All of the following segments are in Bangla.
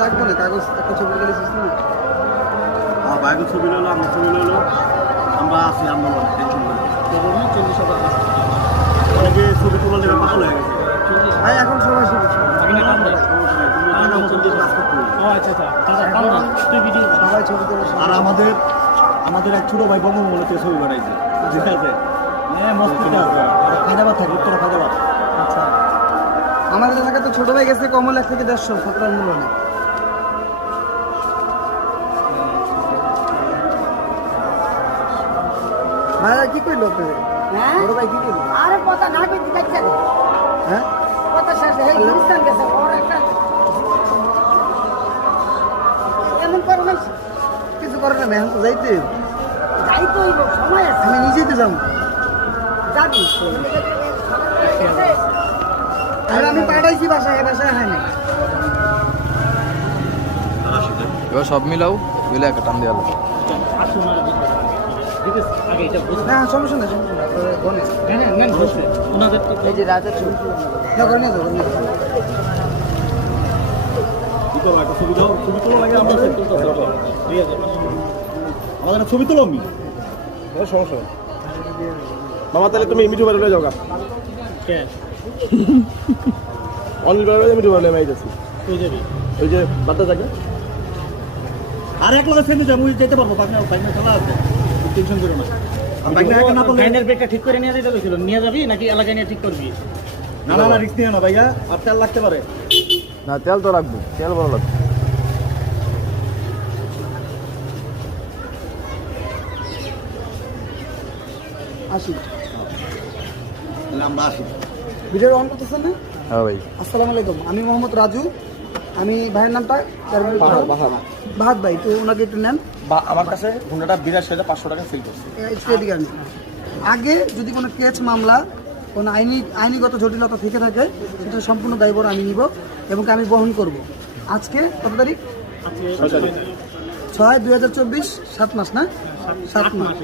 লাগবে না কাগজ, একটা ছবি গেলে সিস্টেম না। বাইকের ছবি হলো, আমার ছবি হলো, আমরা আছি আন্দোলন টেনশন করে 40,000 অনেকে ছবি তোলার লেগে পাগল হয়ে গেছে। ভাই এখন সবাই ছবি সবাই ছবি তোলা। আর আমাদের এক ছোট ভাই বঙ্গবন্ধুতে ছবি বানাইছে, ঠিক আছে? ফায়দাবাদ থাকে, উত্তরা ফায়দাবাদ। আচ্ছা, আমাদের এলাকায় তো ছোট ভাই গেছে কমল 1 থেকে 150 17 মূল্য। ভাই কি কইলো আপনাদের? হ্যাঁ বড় ভাই কি কইলো? আরে কথা না কইতে কাটছে না হ্যাঁ কথা শেষ এই গুলিস্তান গেছে ওর একটা এমন করে নাই কিছু করে না ভাই, আমি তো যাইতে যাই তো হইব সময় আছে আমি নিজেই তো যাবো। যাবি আর আমি পাঠাইছি বাসায়, বাসায় হয় না। এবার সব মিলাও, মিলে একটা টান দেওয়া না সমস্যা নেই, সমস্যা নেই, আপনারা গনে এই যে রাজা ছবি না করে নিয়ে যাবো। কি করবো, একটা ছবি দাও, ছবি তোলা লাগে আমরা আমাদের ছবি তোলো আমি সমস্যা নেই। মামা তাহলে তুমি মিঠু বাড়ি যাও গা, অনিল বাড়ি মিঠু বাড়ি আমি যাচ্ছি। ওই যে বাদা জায়গা আর এক লগে ফেলে যাবো, যেতে পারবো, পাইনা খেলা আছে, টেনশন করো না। লাইনের ব্রেকটা ঠিক করে নিয়ে যেতে বলছিল, নিয়ে যাবি নাকি এলাকায় নিয়ে ঠিক করবি? না না রিস্ক নিও না ভাইয়া, আর তেল লাগতে পারে। না, তেল তো রাখবো, তেল ভালো লাগবে। আসি, তাহলে আমরা আসি। ভিডিও অন করতেছেন না? হ্যাঁ ভাই। আসসালামু আলাইকুম, আমি মোহাম্মদ রাজু। আমি ভাইয়ের নামটা বাহাদ ভাই, তো ওনাকে একটু নেন। বা আমার কাছে ঘন্টাটা 82,500 টাকা সেল করছে। এদিকে আনি। আগে যদি কোনো কেস মামলা, কোনো আইনিগত জটিলতা থেকে থাকে, সেটা সম্পূর্ণ দায়ভার আমি নিব এবং আমি বহন করব। আজকে কত তারিখ? 6/2024, 7 মাস না? 7 মাস,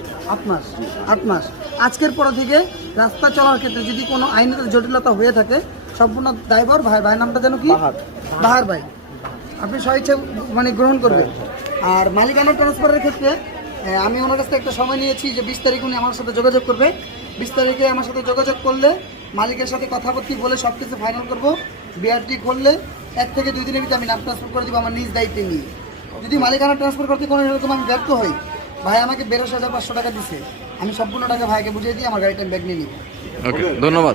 8 মাস। আজকের পর থেকে রাস্তা চলার ক্ষেত্রে যদি কোনো আইনত জটিলতা হয়ে থাকে, সম্পূর্ণ দায়ভার ভাইয়ের নামটা যেন কি? বাহার ভাই। আপনি স্বেচ্ছা মানে গ্রহণ করবেন। আর মালিকানা ট্রান্সফারের ক্ষেত্রে আমি ওনার কাছ থেকে একটা সময় নিয়েছি যে 20 তারিখ উনি আমার সাথে যোগাযোগ করবে। 20 তারিখে আমার সাথে যোগাযোগ করলে মালিকের সাথে কথাবার্তি বলে সব কিছু ফাইনাল করবো। বিআরটি করলে 1 থেকে 2 দিনের ভিতরে আমি নাম ট্রান্সফার করে দেবো আমার নিজ দায়িত্বে নিয়ে। যদি মালিকানা ট্রান্সফার করতে কোনো এরকম আমি ব্যর্থ হই, ভাই আমাকে 82,500 টাকা দিছে, আমি সম্পূর্ণ টাকা ভাইকে বুঝিয়ে দিয়ে আমার গাড়িটা ব্যাগ নিয়ে নিব। ওকে, ধন্যবাদ।